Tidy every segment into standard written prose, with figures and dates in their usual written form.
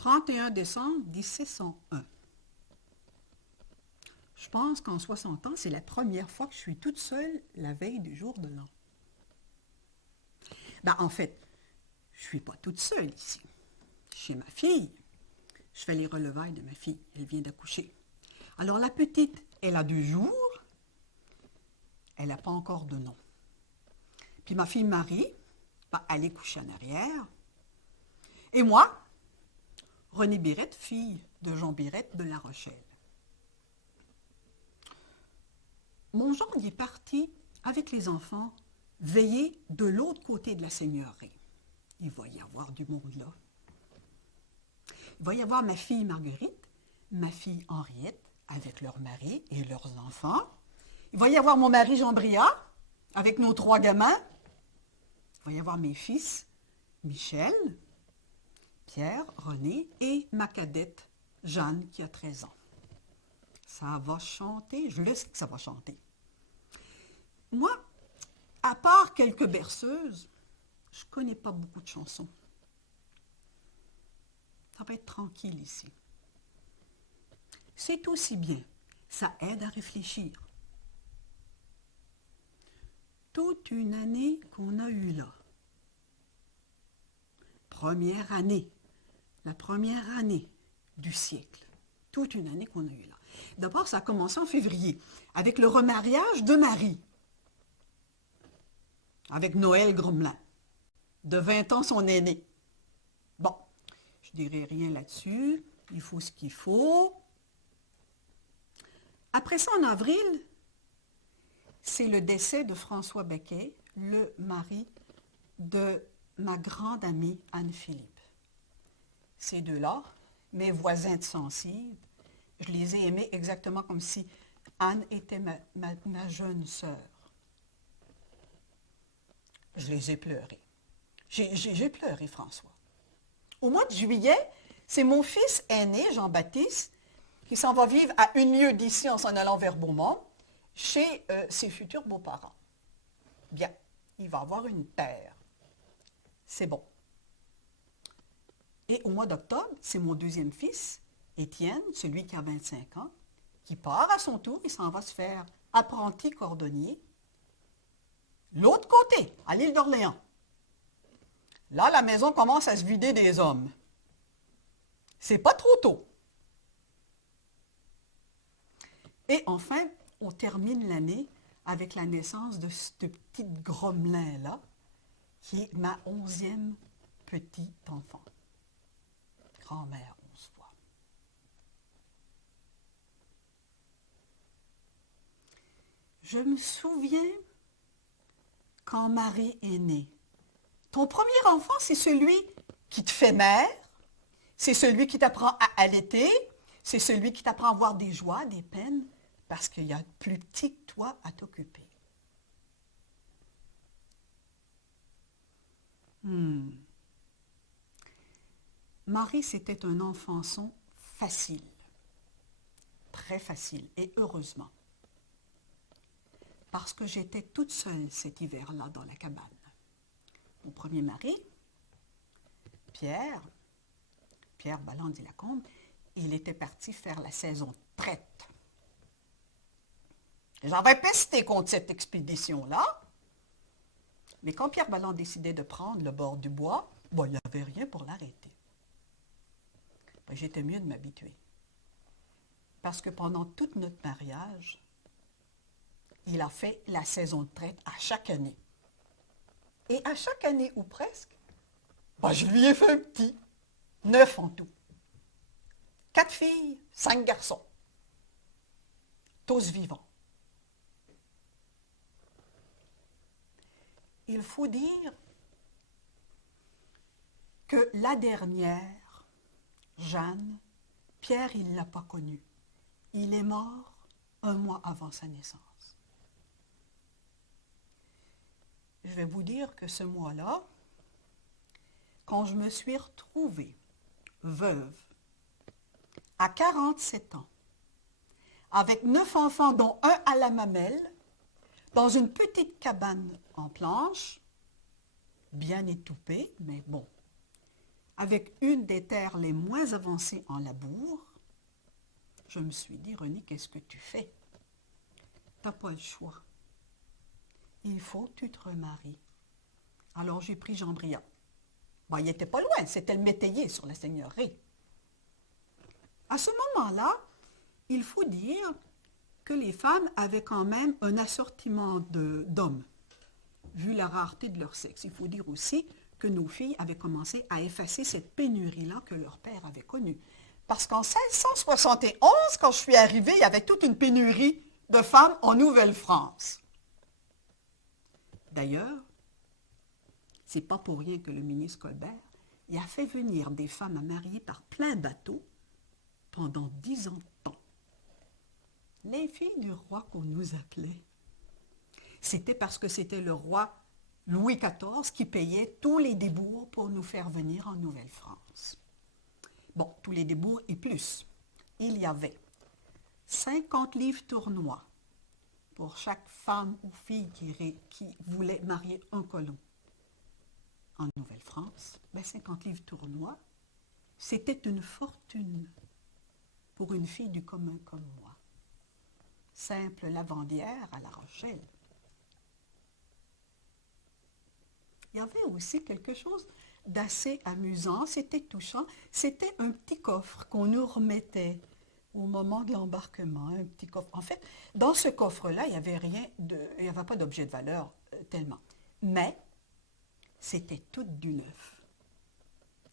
31 décembre 1701. Je pense qu'en 60 ans, c'est la première fois que je suis toute seule la veille du jour de l'an. Ben, en fait, je ne suis pas toute seule ici. Chez ma fille. Je fais les relevailles de ma fille. Elle vient d'accoucher. Alors la petite, elle a 2 jours. Elle n'a pas encore de nom. Puis ma fille Marie, ben, elle est couchée en arrière. Et moi, Renée Birette, fille de Jean Birette de La Rochelle. Mon gendre est parti avec les enfants veiller de l'autre côté de la seigneurie. Il va y avoir du monde là. Il va y avoir ma fille Marguerite, ma fille Henriette, avec leur mari et leurs enfants. Il va y avoir mon mari Jean-Bria, avec nos 3 gamins. Il va y avoir mes fils, Michel, Pierre, René et ma cadette, Jeanne, qui a 13 ans. Ça va chanter, je le sais que ça va chanter. Moi, à part quelques berceuses, je ne connais pas beaucoup de chansons. Ça va être tranquille ici. C'est aussi bien, ça aide à réfléchir. Toute une année qu'on a eue là. Première année, la première année du siècle. Toute une année qu'on a eue là. D'abord, ça a commencé en février, avec le remariage de Marie, avec Noël Gromelin, de 20 ans son aîné. Bon, je ne dirai rien là-dessus, il faut ce qu'il faut. Après ça, en avril, c'est le décès de François Becquet, le mari de ma grande amie Anne-Philippe. Ces deux-là, mes voisins de Sensive, je les ai aimés exactement comme si Anne était ma jeune sœur. Je les ai pleurés. J'ai pleuré François. Au mois de juillet, c'est mon fils aîné, Jean-Baptiste, qui s'en va vivre à 1 lieue d'ici en s'en allant vers Beaumont, chez ses futurs beaux-parents. Bien, il va avoir une terre. C'est bon. Et au mois d'octobre, c'est mon 2e fils, Étienne, celui qui a 25 ans, qui part à son tour, il s'en va se faire apprenti cordonnier. L'autre côté, à l'île d'Orléans. Là, la maison commence à se vider des hommes. C'est pas trop tôt. Et enfin, on termine l'année avec la naissance de ce petit Gromelin-là, qui est ma 11e petit enfant. Grand-mère, on se voit. Je me souviens quand Marie est née. Ton premier enfant, c'est celui qui te fait mère, c'est celui qui t'apprend à allaiter, c'est celui qui t'apprend à voir des joies, des peines, parce qu'il y a plus petit que toi à t'occuper. Marie, c'était un enfançon facile, très facile, et heureusement, parce que j'étais toute seule cet hiver-là dans la cabane. Mon premier mari, Pierre Balland-Lacombe, il était parti faire la saison de traite. J'avais pesté contre cette expédition-là, mais quand Pierre Balland décidait de prendre le bord du bois, bon, il n'y avait rien pour l'arrêter. Ben, j'étais mieux de m'habituer. Parce que pendant tout notre mariage, il a fait la saison de traite à chaque année. Et à chaque année, ou presque, ben, je lui ai fait un petit. 9 en tout. 4 filles, 5 garçons. Tous vivants. Il faut dire que la dernière, Jeanne, Pierre, il ne l'a pas connue. Il est mort 1 mois avant sa naissance. Je vais vous dire que ce mois-là, quand je me suis retrouvée veuve, à 47 ans, avec 9 enfants, dont 1 à la mamelle, dans une petite cabane en planche, bien étoupée, mais bon, avec une des terres les moins avancées en labour, je me suis dit, René, qu'est-ce que tu fais? Tu n'as pas le choix. Il faut que tu te remaries. Alors j'ai pris Jean-Briand. Bon, il n'était pas loin, c'était le métayer sur la seigneurie. À ce moment-là, il faut dire que les femmes avaient quand même un assortiment d'hommes, vu la rareté de leur sexe. Il faut dire aussi que nos filles avaient commencé à effacer cette pénurie-là que leur père avait connue. Parce qu'en 1671, quand je suis arrivée, il y avait toute une pénurie de femmes en Nouvelle-France. D'ailleurs, c'est pas pour rien que le ministre Colbert il a fait venir des femmes à marier par plein bateau pendant 10 ans de temps. Les filles du roi qu'on nous appelait, c'était parce que c'était le roi Louis XIV qui payait tous les débours pour nous faire venir en Nouvelle-France. Bon, tous les débours et plus. Il y avait 50 livres tournois pour chaque femme ou fille qui voulait marier un colon. En Nouvelle-France, 50 livres tournois, c'était une fortune pour une fille du commun comme moi. Simple lavandière à La Rochelle. Il y avait aussi quelque chose d'assez amusant, c'était touchant. C'était un petit coffre qu'on nous remettait au moment de l'embarquement, un petit coffre. En fait, dans ce coffre-là, il n'y avait pas d'objet de valeur tellement. Mais c'était tout du neuf.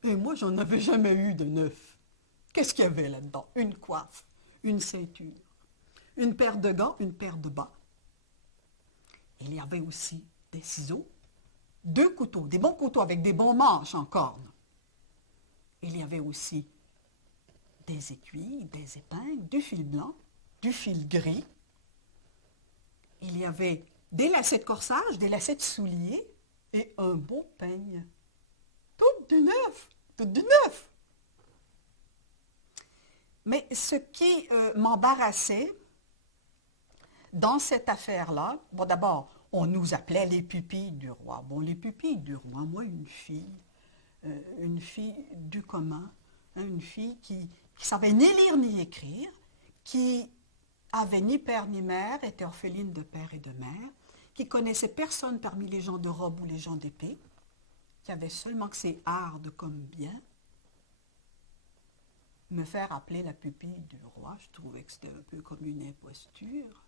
Et moi, j'en avais jamais eu de neuf. Qu'est-ce qu'il y avait là-dedans? Une coiffe, une ceinture, une paire de gants, une paire de bas. Il y avait aussi des ciseaux, 2 couteaux, des bons couteaux avec des bons manches en corne. Il y avait aussi des aiguilles, des épingles, du fil blanc, du fil gris. Il y avait des lacets de corsage, des lacets de souliers et un beau peigne. Tout du neuf, tout du neuf. Mais ce qui m'embarrassait dans cette affaire-là, bon d'abord, on nous appelait les pupilles du roi. Bon, les pupilles du roi, moi, une fille du commun, hein, une fille qui savait ni lire ni écrire, qui avait ni père ni mère, était orpheline de père et de mère, qui connaissait personne parmi les gens de robe ou les gens d'épée, qui avait seulement que ses hardes comme bien. Me faire appeler la pupille du roi, je trouvais que c'était un peu comme une imposture.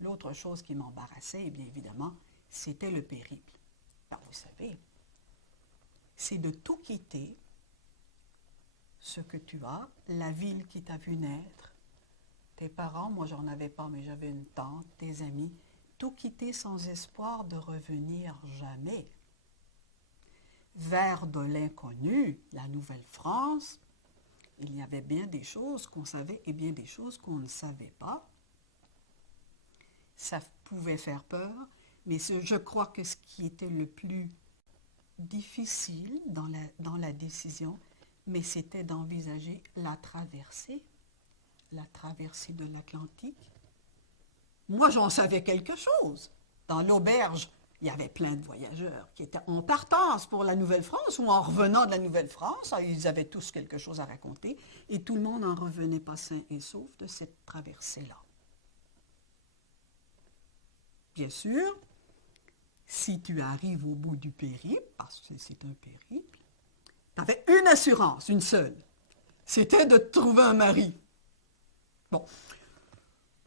L'autre chose qui m'embarrassait, eh bien évidemment, c'était le périple. Alors, vous savez, c'est de tout quitter ce que tu as, la ville qui t'a vu naître, tes parents, moi j'en avais pas, mais j'avais une tante, tes amis, tout quitter sans espoir de revenir jamais. Vers de l'inconnu, la Nouvelle-France, il y avait bien des choses qu'on savait et bien des choses qu'on ne savait pas. Ça pouvait faire peur, mais je crois que ce qui était le plus difficile dans la décision, mais c'était d'envisager la traversée de l'Atlantique. Moi, j'en savais quelque chose. Dans l'auberge, il y avait plein de voyageurs qui étaient en partance pour la Nouvelle-France ou en revenant de la Nouvelle-France. Ils avaient tous quelque chose à raconter et tout le monde n'en revenait pas sain et sauf de cette traversée-là. Bien sûr, si tu arrives au bout du périple, parce que c'est un périple, tu avais une assurance, une seule. C'était de te trouver un mari. Bon,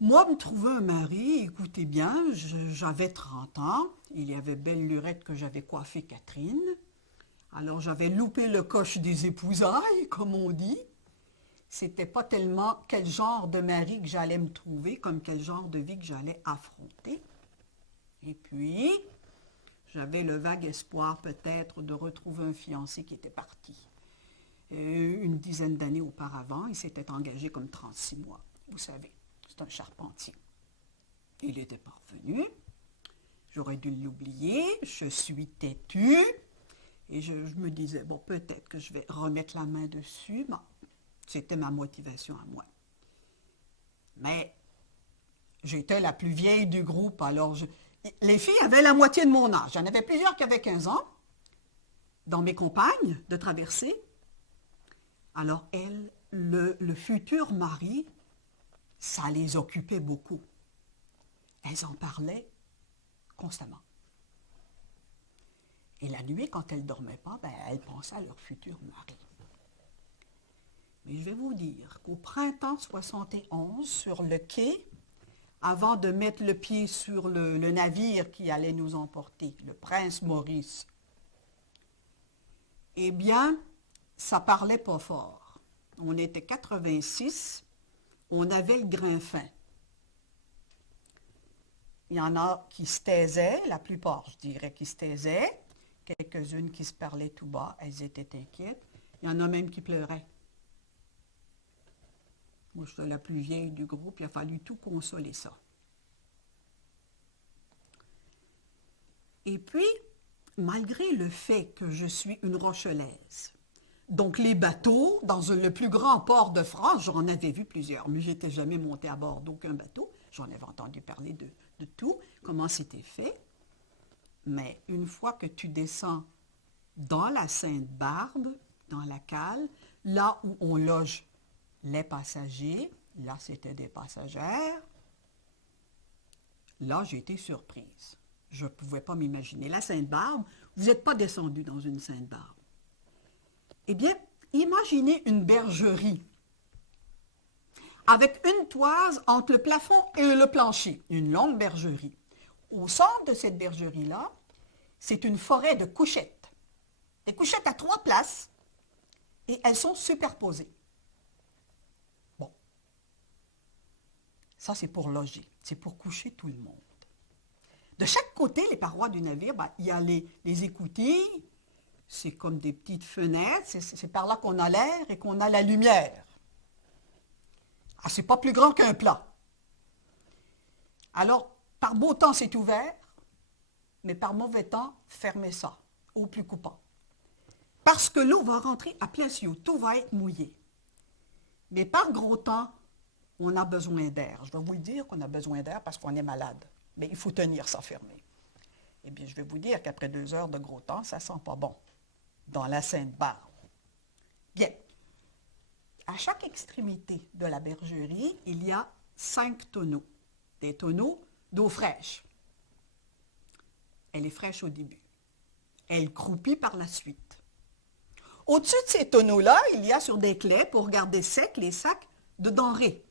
moi, me trouver un mari, écoutez bien, j'avais 30 ans. Il y avait belle lurette que j'avais coiffé Catherine. Alors, j'avais loupé le coche des épousailles, comme on dit. C'était pas tellement quel genre de mari que j'allais me trouver, comme quel genre de vie que j'allais affronter. Et puis, j'avais le vague espoir peut-être de retrouver un fiancé qui était parti. Une dizaine d'années auparavant, il s'était engagé comme 36 mois. Vous savez, c'est un charpentier. Il était parvenu. J'aurais dû l'oublier. Je suis têtue. Et je me disais, bon, peut-être que je vais remettre la main dessus. Bon, c'était ma motivation à moi. Mais j'étais la plus vieille du groupe, alors les filles avaient la moitié de mon âge. J'en avais plusieurs qui avaient 15 ans. dans mes compagnes de traversée. Alors elles, le futur mari, ça les occupait beaucoup. Elles en parlaient constamment. Et la nuit, quand elles ne dormaient pas, ben, elles pensaient à leur futur mari. Mais je vais vous dire qu'au printemps 71, sur le quai, avant de mettre le pied sur le navire qui allait nous emporter, le Prince Maurice, eh bien, ça parlait pas fort. On était 86, on avait le grain fin. Il y en a qui se taisaient, la plupart, je dirais, qui se taisaient. Quelques-unes qui se parlaient tout bas, elles étaient inquiètes. Il y en a même qui pleuraient. Moi, je suis la plus vieille du groupe, il a fallu tout consoler ça. Et puis, malgré le fait que je suis une Rochelaise, donc les bateaux, dans le plus grand port de France, j'en avais vu plusieurs, mais je n'étais jamais montée à bord d'aucun bateau. J'en avais entendu parler de tout, comment c'était fait. Mais une fois que tu descends dans la Sainte-Barbe, dans la cale, là où on loge les passagers, là c'était des passagères, là j'ai été surprise. Je ne pouvais pas m'imaginer. La Sainte-Barbe, vous n'êtes pas descendu dans une Sainte-Barbe. Eh bien, imaginez une bergerie avec une toise entre le plafond et le plancher, une longue bergerie. Au centre de cette bergerie-là, c'est une forêt de couchettes. Des couchettes à 3 places et elles sont superposées. Bon. Ça, c'est pour loger. C'est pour coucher tout le monde. De chaque côté, les parois du navire, ben, il y a les écoutilles. C'est comme des petites fenêtres. C'est par là qu'on a l'air et qu'on a la lumière. Ah, c'est pas plus grand qu'un plat. Alors, par beau temps, c'est ouvert, mais par mauvais temps, fermez ça, au plus coupant. Parce que l'eau va rentrer à plein ciel, tout va être mouillé. Mais par gros temps, on a besoin d'air. Je vais vous le dire qu'on a besoin d'air parce qu'on est malade. Mais il faut tenir ça fermé. Eh bien, je vais vous dire qu'après 2 heures de gros temps, ça ne sent pas bon dans la Sainte-Barbe. Bien. À chaque extrémité de la bergerie, il y a 5 tonneaux. Des tonneaux d'eau fraîche. Elle est fraîche au début. Elle croupit par la suite. Au-dessus de ces tonneaux-là, il y a sur des claies pour garder secs les sacs de denrées.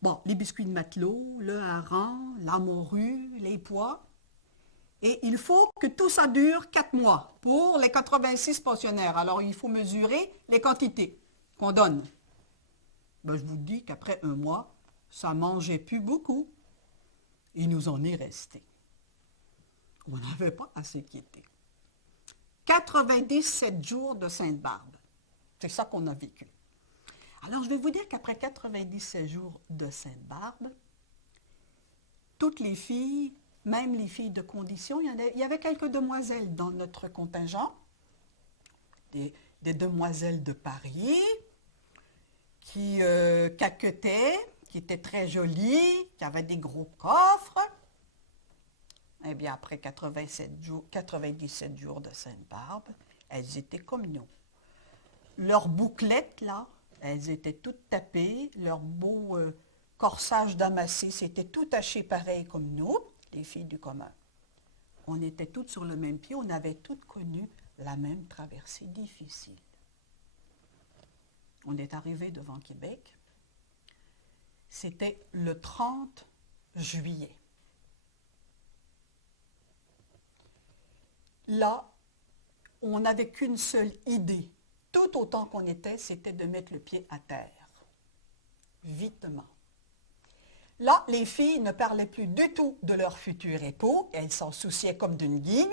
Bon, les biscuits de matelot, le hareng, la morue, les pois. Et il faut que tout ça dure 4 mois pour les 86 pensionnaires. Alors, il faut mesurer les quantités qu'on donne. Ben, je vous dis qu'après 1 mois, ça ne mangeait plus beaucoup. Il nous en est resté. On n'avait pas à s'inquiéter. 97 jours de Sainte-Barbe. C'est ça qu'on a vécu. Alors, je vais vous dire qu'après 97 jours de Sainte-Barbe, toutes les filles, même les filles de condition, il y avait quelques demoiselles dans notre contingent, des demoiselles de Paris, qui caquetaient, qui étaient très jolies, qui avaient des gros coffres. Eh bien, après 97 jours de Sainte-Barbe, elles étaient comme nous. Leurs bouclettes, là, elles étaient toutes tapées, leur beau corsage damassé, c'était tout taché pareil comme nous, les filles du commun. On était toutes sur le même pied, on avait toutes connu la même traversée difficile. On est arrivé devant Québec. C'était le 30 juillet. Là, on n'avait qu'une seule idée, tout autant qu'on était, c'était de mettre le pied à terre, vitement. Là, les filles ne parlaient plus du tout de leur futur époux, elles s'en souciaient comme d'une guigne.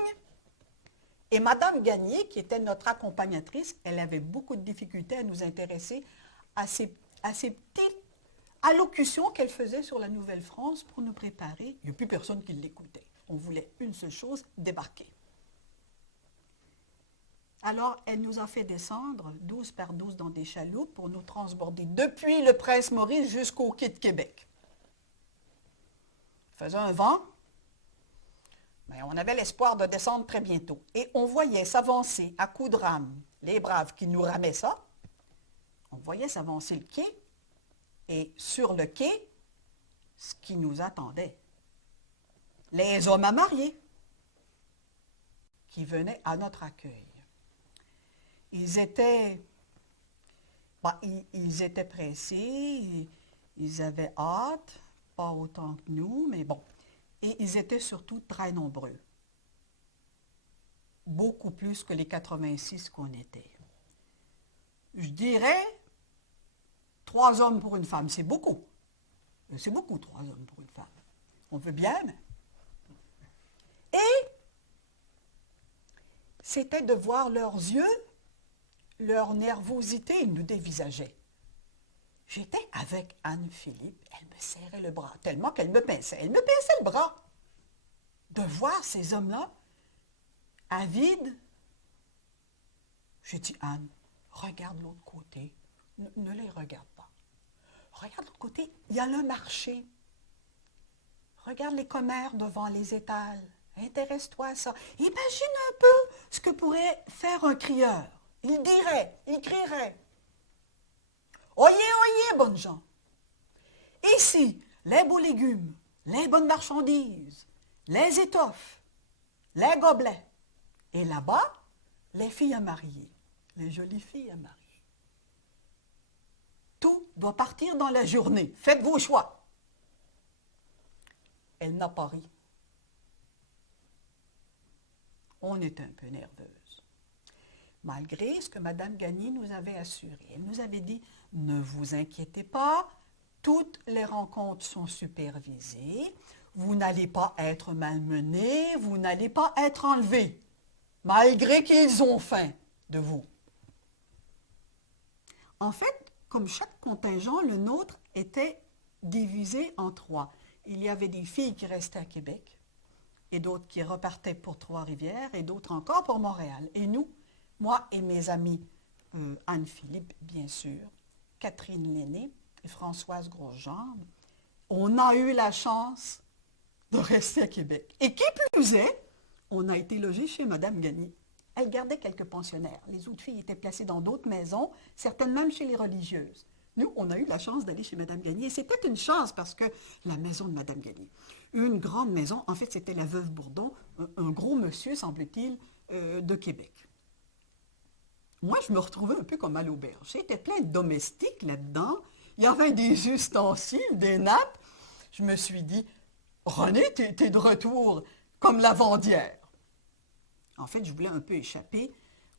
Et Madame Gagné, qui était notre accompagnatrice, elle avait beaucoup de difficultés à nous intéresser à ces petites allocutions qu'elle faisait sur la Nouvelle-France pour nous préparer. Il n'y a plus personne qui l'écoutait. On voulait une seule chose, débarquer. Alors, elle nous a fait descendre 12 par 12 dans des chaloupes pour nous transborder depuis le Prince Maurice jusqu'au quai de Québec. Il faisait un vent. Mais on avait l'espoir de descendre très bientôt. Et on voyait s'avancer à coups de rame les braves qui nous ramaient ça. On voyait s'avancer le quai. Et sur le quai, ce qui nous attendait, les hommes à marier qui venaient à notre accueil. Ils étaient pressés, ils avaient hâte, pas autant que nous, mais bon. Et ils étaient surtout très nombreux. Beaucoup plus que les 86 qu'on était. Je dirais 3 hommes pour une femme, c'est beaucoup. C'est beaucoup, 3 hommes pour une femme. On veut bien, mais... Et c'était de voir leurs yeux, leur nervosité, ils nous dévisageaient. J'étais avec Anne-Philippe, elle me serrait le bras, tellement qu'elle me pinçait. Elle me pinçait le bras. De voir ces hommes-là, avides. J'ai dit, Anne, regarde l'autre côté. Ne les regarde pas. Regarde l'autre côté, il y a le marché. Regarde les commères devant les étals. Intéresse-toi à ça. Imagine un peu ce que pourrait faire un crieur. Il dirait, il crierait. Oyez, oyez, bonnes gens. Ici, les beaux légumes, les bonnes marchandises, les étoffes, les gobelets. Et là-bas, les filles à marier, les jolies filles à marier. Tout doit partir dans la journée. Faites vos choix. Elle n'a pas ri. On était un peu nerveuse. Malgré ce que Mme Gagné nous avait assuré. Elle nous avait dit, ne vous inquiétez pas, toutes les rencontres sont supervisées, vous n'allez pas être malmenés, vous n'allez pas être enlevés, malgré qu'ils ont faim de vous. En fait, comme chaque contingent, le nôtre était divisé en 3. Il y avait des filles qui restaient à Québec, et d'autres qui repartaient pour Trois-Rivières, et d'autres encore pour Montréal. Et nous, moi et mes amis, Anne-Philippe, bien sûr, Catherine Lenné et Françoise Grosjean, on a eu la chance de rester à Québec. Et qui plus est, on a été logés chez Mme Gagné. Elle gardait quelques pensionnaires. Les autres filles étaient placées dans d'autres maisons, certaines même chez les religieuses. Nous, on a eu la chance d'aller chez Mme Gagné. Et c'était une chance parce que la maison de Mme Gagné, une grande maison, en fait, c'était la veuve Bourdon, un gros monsieur, semble-t-il, de Québec. Moi, je me retrouvais un peu comme à l'auberge. C'était plein de domestiques là-dedans. Il y avait des ustensiles, des nappes. Je me suis dit, René, t'es de retour comme lavandière. En fait, je voulais un peu échapper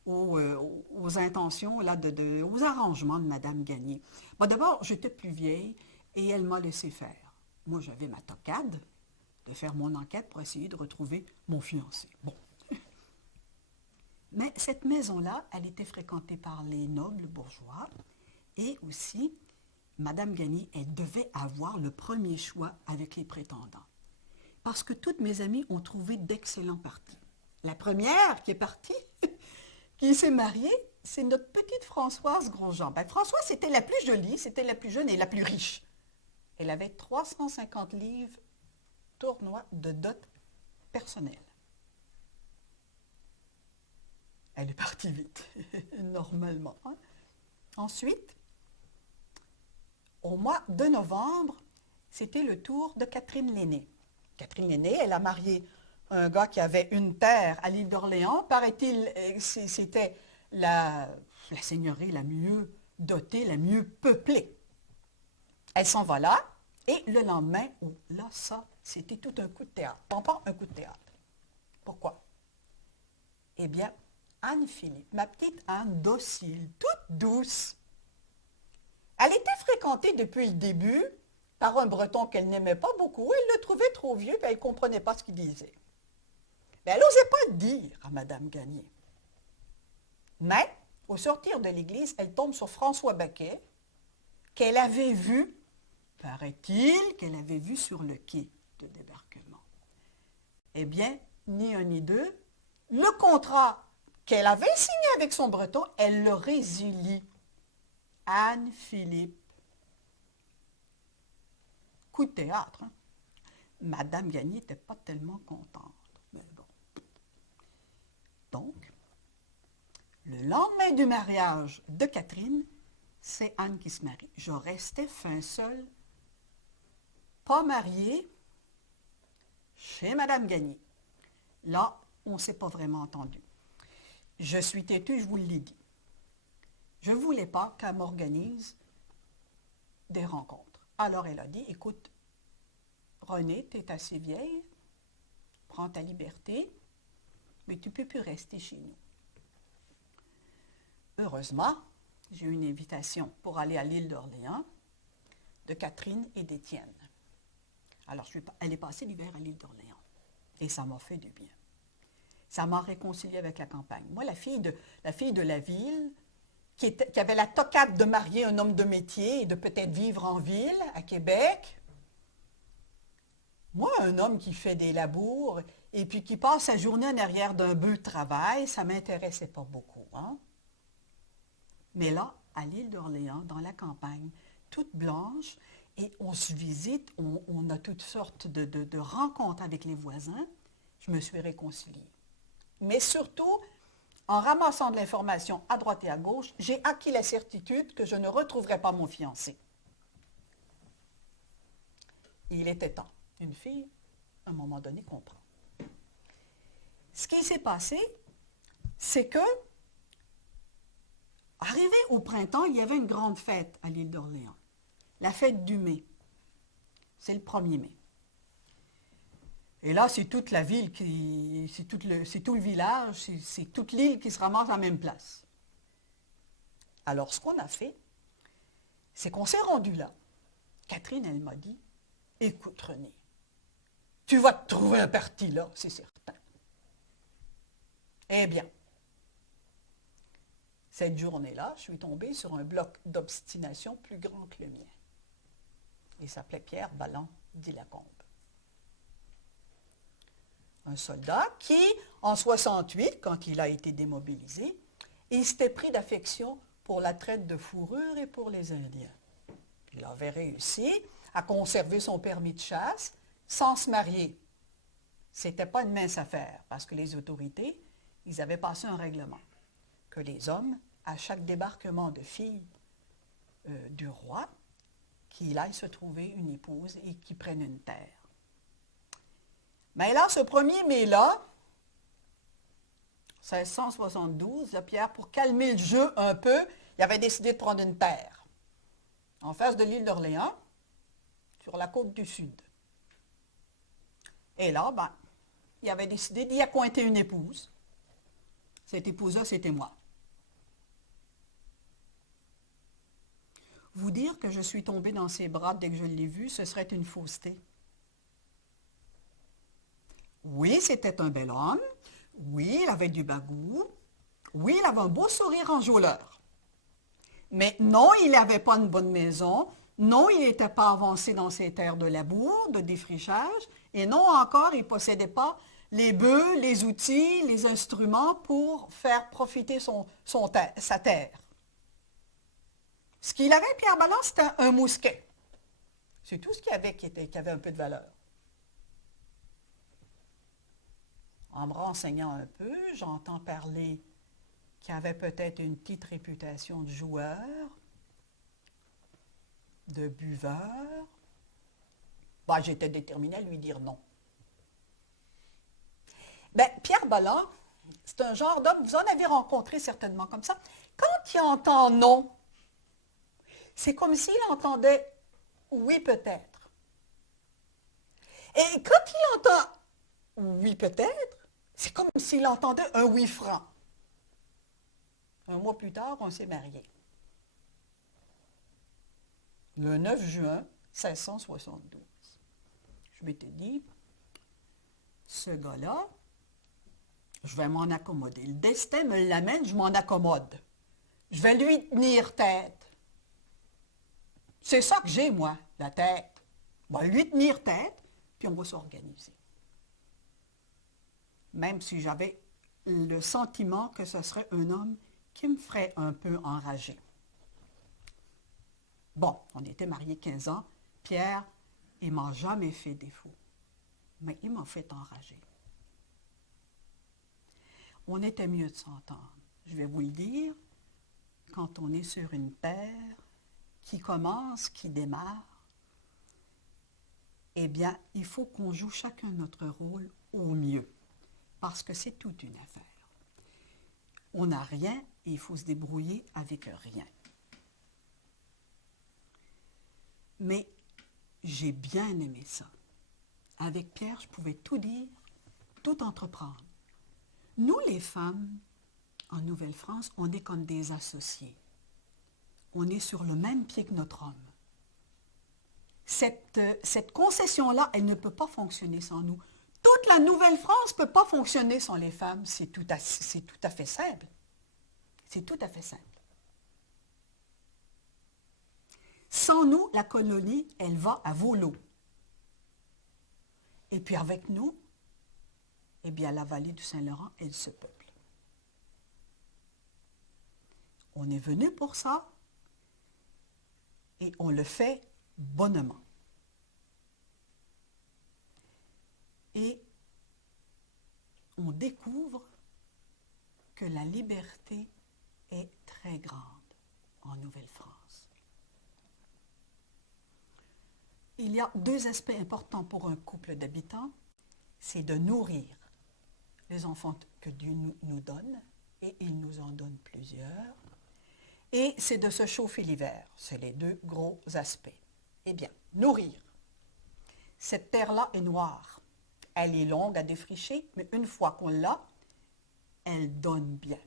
aux intentions, là, aux arrangements de Mme Gagné. Bon, d'abord, j'étais plus vieille et elle m'a laissé faire. Moi, j'avais ma tocade de faire mon enquête pour essayer de retrouver mon fiancé. Bon. Mais cette maison-là, elle était fréquentée par les nobles bourgeois et aussi, Mme Gagné, elle devait avoir le premier choix avec les prétendants. Parce que toutes mes amies ont trouvé d'excellents partis. La première qui est partie, qui s'est mariée, c'est notre petite Françoise Grosjean. Ben, Françoise, c'était la plus jolie, c'était la plus jeune et la plus riche. Elle avait 350 livres tournois de dot personnelle. Elle est partie vite, normalement. Hein? Ensuite, au mois de novembre, c'était le tour de Catherine Lenné. Catherine Lenné, elle a marié un gars qui avait une terre à l'île d'Orléans. Paraît-il, c'était la seigneurie la mieux dotée, la mieux peuplée. Elle s'en va là, et le lendemain, oh, là, ça, c'était tout un coup de théâtre. Pas un coup de théâtre. Pourquoi? Eh bien, Anne-Philippe, ma petite Anne, docile, toute douce, elle était fréquentée depuis le début par un Breton qu'elle n'aimait pas beaucoup. Elle le trouvait trop vieux et elle ne comprenait pas ce qu'il disait. Mais elle n'osait pas le dire à Mme Gagné. Mais, au sortir de l'église, elle tombe sur François Baquet, qu'elle avait vu, paraît-il, qu'elle avait vu sur le quai de débarquement. Eh bien, ni un ni deux, le contrat qu'elle avait signé avec son Breton, elle le résilie. Anne-Philippe. Coup de théâtre. Hein? Madame Gagné n'était pas tellement contente. Mais Donc, le lendemain du mariage de Catherine, c'est Anne qui se marie. Je restais fin seule, pas mariée, chez Mme Gagné. Là, on ne s'est pas vraiment entendu. Je suis têtue, je vous l'ai dit. Je ne voulais pas qu'elle m'organise des rencontres. Alors elle a dit, écoute, Renée, tu es assez vieille, prends ta liberté, mais tu ne peux plus rester chez nous. Heureusement, j'ai eu une invitation pour aller à l'île d'Orléans de Catherine et d'Étienne. Alors, elle est passée l'hiver à l'île d'Orléans. Et ça m'a fait du bien. Ça m'a réconcilié avec la campagne. Moi, la fille de la ville, qui avait la tocade de marier un homme de métier et de peut-être vivre en ville, à Québec. Moi, un homme qui fait des labours et puis qui passe sa journée en arrière d'un bœuf de travail, ça ne m'intéressait pas beaucoup. Hein? Mais là, à l'île d'Orléans, dans la campagne, toute blanche, et on se visite, on a toutes sortes de rencontres avec les voisins, je me suis réconciliée. Mais surtout, en ramassant de l'information à droite et à gauche, j'ai acquis la certitude que je ne retrouverais pas mon fiancé. Il était temps. Une fille, à un moment donné, comprend. Ce qui s'est passé, c'est que, arrivé au printemps, il y avait une grande fête à l'île d'Orléans. La fête du mai. C'est le 1er mai. Et là, c'est toute la ville, c'est tout le village, c'est toute l'île qui se ramasse à la même place. Alors, ce qu'on a fait, c'est qu'on s'est rendu là. Catherine, elle m'a dit, « Écoute, Renée, tu vas te trouver un parti là, c'est certain. » Eh bien, cette journée-là, je suis tombée sur un bloc d'obstination plus grand que le mien. Il s'appelait Pierre Balland d'Ilacombe. Un soldat qui, en 68, quand il a été démobilisé, il s'était pris d'affection pour la traite de fourrure et pour les Indiens. Il avait réussi à conserver son permis de chasse sans se marier. Ce n'était pas une mince affaire, parce que les autorités, ils avaient passé un règlement que les hommes, à chaque débarquement de filles du roi, qu'il aille se trouver une épouse et qu'il prenne une terre. Mais là, ce 1er mai-là, 1672, là, Pierre, pour calmer le jeu un peu, il avait décidé de prendre une terre en face de l'île d'Orléans, sur la côte du Sud. Et là, ben, il avait décidé d'y accointer une épouse. Cette épouse-là, c'était moi. Vous dire que je suis tombée dans ses bras dès que je l'ai vu, ce serait une fausseté. Oui, c'était un bel homme. Oui, il avait du bagou. Oui, il avait un beau sourire enjôleur. Mais non, il n'avait pas une bonne maison. Non, il n'était pas avancé dans ses terres de labour, de défrichage. Et non encore, il ne possédait pas les bœufs, les outils, les instruments pour faire profiter sa terre. Ce qu'il avait, Pierre Balland, c'était un mousquet. C'est tout ce qu'il avait qui avait un peu de valeur. En me renseignant un peu, j'entends parler qu'il avait peut-être une petite réputation de joueur, de buveur. Ben, j'étais déterminée à lui dire non. Ben, Pierre Balland, c'est un genre d'homme, vous en avez rencontré certainement comme ça. Quand il entend non, c'est comme s'il entendait oui peut-être. Et quand il entend oui peut-être, c'est comme s'il entendait un oui franc. Un mois plus tard, on s'est mariés. Le 9 juin 1672. Je m'étais dit, ce gars-là, je vais m'en accommoder. Le destin me l'amène, je m'en accommode. Je vais lui tenir tête. C'est ça que j'ai, moi, la tête. Je vais lui tenir tête, puis on va s'organiser. Même si j'avais le sentiment que ce serait un homme qui me ferait un peu enrager. Bon, on était mariés 15 ans. Pierre, il ne m'a jamais fait défaut, mais il m'a fait enrager. on était mieux de s'entendre. Je vais vous le dire, quand on est sur une paire qui commence, qui démarre, eh bien, il faut qu'on joue chacun notre rôle au mieux, parce que c'est toute une affaire. On n'a rien et il faut se débrouiller avec rien. Mais j'ai bien aimé ça. Avec Pierre, je pouvais tout dire, tout entreprendre. Nous, les femmes, en Nouvelle-France, on est comme des associés. On est sur le même pied que notre homme. Cette concession-là, elle ne peut pas fonctionner sans nous. Toute la Nouvelle-France ne peut pas fonctionner sans les femmes. C'est tout à fait simple. C'est tout à fait simple. Sans nous, la colonie, elle va à volo. Et puis avec nous, eh bien, la vallée du Saint-Laurent, elle se peuple. On est venu pour ça et on le fait bonnement. Et on découvre que la liberté est très grande en Nouvelle-France. Il y a deux aspects importants pour un couple d'habitants, c'est de nourrir les enfants que Dieu nous donne, et il nous en donne plusieurs, et c'est de se chauffer l'hiver. C'est les deux gros aspects. Eh bien, nourrir. Cette terre-là est noire. Elle est longue à défricher, mais une fois qu'on l'a, elle donne bien.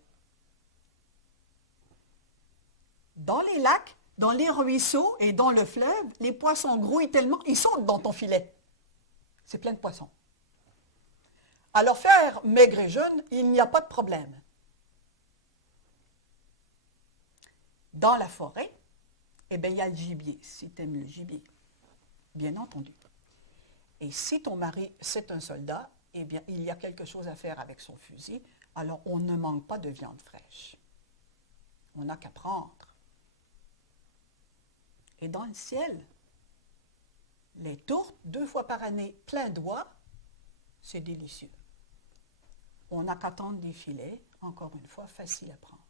Dans les lacs, dans les ruisseaux et dans le fleuve, les poissons grouillent tellement, ils sautent dans ton filet. C'est plein de poissons. Alors faire maigre et jeune, il n'y a pas de problème. Dans la forêt, eh bien, il y a le gibier, si tu aimes le gibier, bien entendu. Et si ton mari, c'est un soldat, eh bien, il y a quelque chose à faire avec son fusil, alors on ne manque pas de viande fraîche. On n'a qu'à prendre. Et dans le ciel, les tourtes, 2 fois par année, plein d'oies, c'est délicieux. On n'a qu'à tendre des filets, encore une fois, facile à prendre.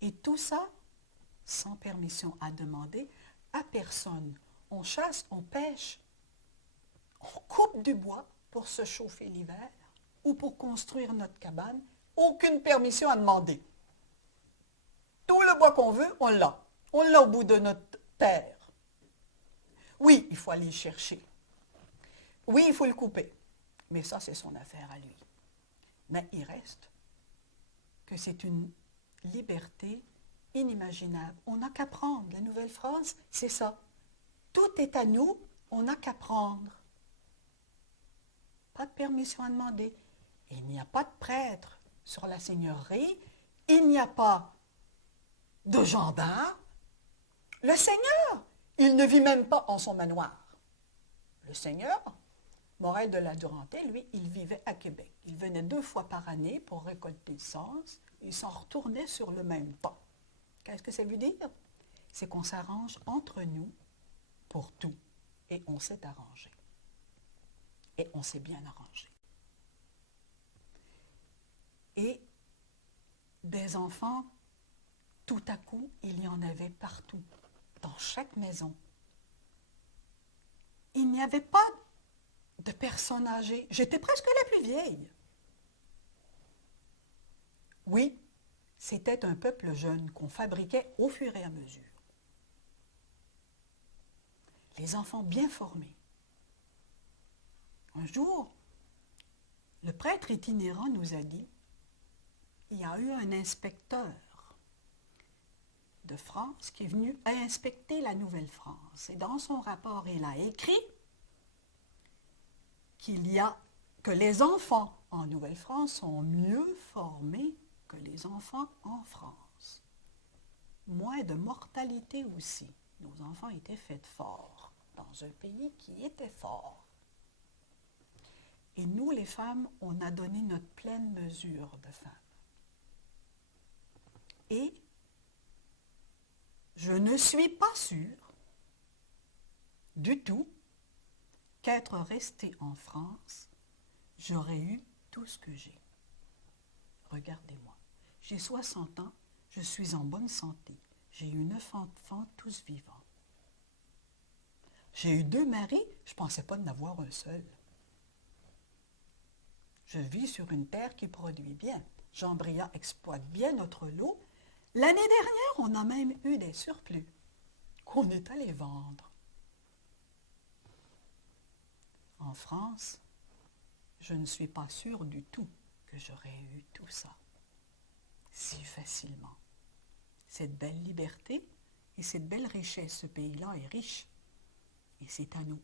Et tout ça, sans permission à demander à personne. On chasse, on pêche, on coupe du bois pour se chauffer l'hiver ou pour construire notre cabane. Aucune permission à demander. Tout le bois qu'on veut, on l'a. On l'a au bout de notre terre. Oui, il faut aller le chercher. Oui, il faut le couper. Mais ça, c'est son affaire à lui. Mais il reste que c'est une liberté inimaginable. On n'a qu'à prendre. La Nouvelle-France, c'est ça. Tout est à nous, on n'a qu'à prendre. Pas de permission à demander. Il n'y a pas de prêtre sur la seigneurie. Il n'y a pas de gendarme. Le Seigneur, il ne vit même pas en son manoir. Le Seigneur, Morel de la Durantaye, lui, il vivait à Québec. Il venait 2 fois par année pour récolter le sens. Il s'en retournait sur le même temps. Qu'est-ce que ça veut dire? C'est qu'on s'arrange entre nous pour tout. Et on s'est arrangé. Et on s'est bien arrangé. Et des enfants, tout à coup, il y en avait partout, dans chaque maison. Il n'y avait pas de personnes âgées. J'étais presque la plus vieille. Oui, c'était un peuple jeune qu'on fabriquait au fur et à mesure. Les enfants bien formés. Un jour, le prêtre itinérant nous a dit, il y a eu un inspecteur de France qui est venu inspecter la Nouvelle-France. Et dans son rapport, il a écrit que les enfants en Nouvelle-France sont mieux formés que les enfants en France. Moins de mortalité aussi. Nos enfants étaient faits forts dans un pays qui était fort. Et nous, les femmes, on a donné notre pleine mesure de femmes. Et je ne suis pas sûre du tout qu'être restée en France, j'aurais eu tout ce que j'ai. regardez-moi. J'ai 60 ans, je suis en bonne santé. J'ai eu 9 enfants, tous vivants. J'ai eu 2 maris, je ne pensais pas en avoir un seul. Je vis sur une terre qui produit bien. Jean Brillant exploite bien notre lot. L'année dernière, on a même eu des surplus qu'on est allé vendre. En France, je ne suis pas sûre du tout que j'aurais eu tout ça si facilement. Cette belle liberté et cette belle richesse, ce pays-là est riche et c'est à nous.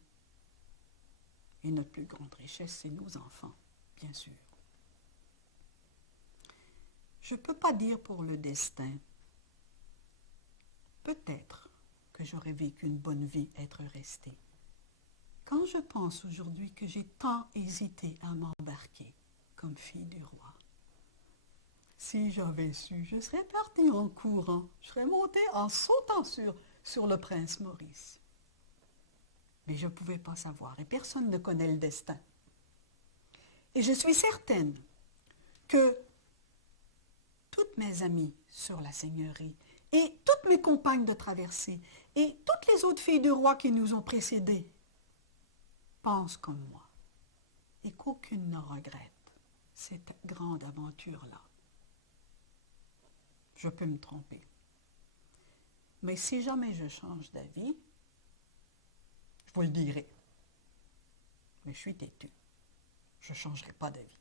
Et notre plus grande richesse, c'est nos enfants, bien sûr. Je ne peux pas dire pour le destin. Peut-être que j'aurais vécu une bonne vie être restée. Quand je pense aujourd'hui que j'ai tant hésité à m'embarquer comme fille du roi, si j'avais su, je serais partie en courant, je serais montée en sautant sur le prince Maurice. Mais je ne pouvais pas savoir et personne ne connaît le destin. Et je suis certaine que toutes mes amies sur la seigneurie et toutes mes compagnes de traversée et toutes les autres filles du roi qui nous ont précédées pensent comme moi et qu'aucune ne regrette cette grande aventure-là. Je peux me tromper. Mais si jamais je change d'avis, je vous le dirai. Mais je suis têtue. Je ne changerai pas d'avis.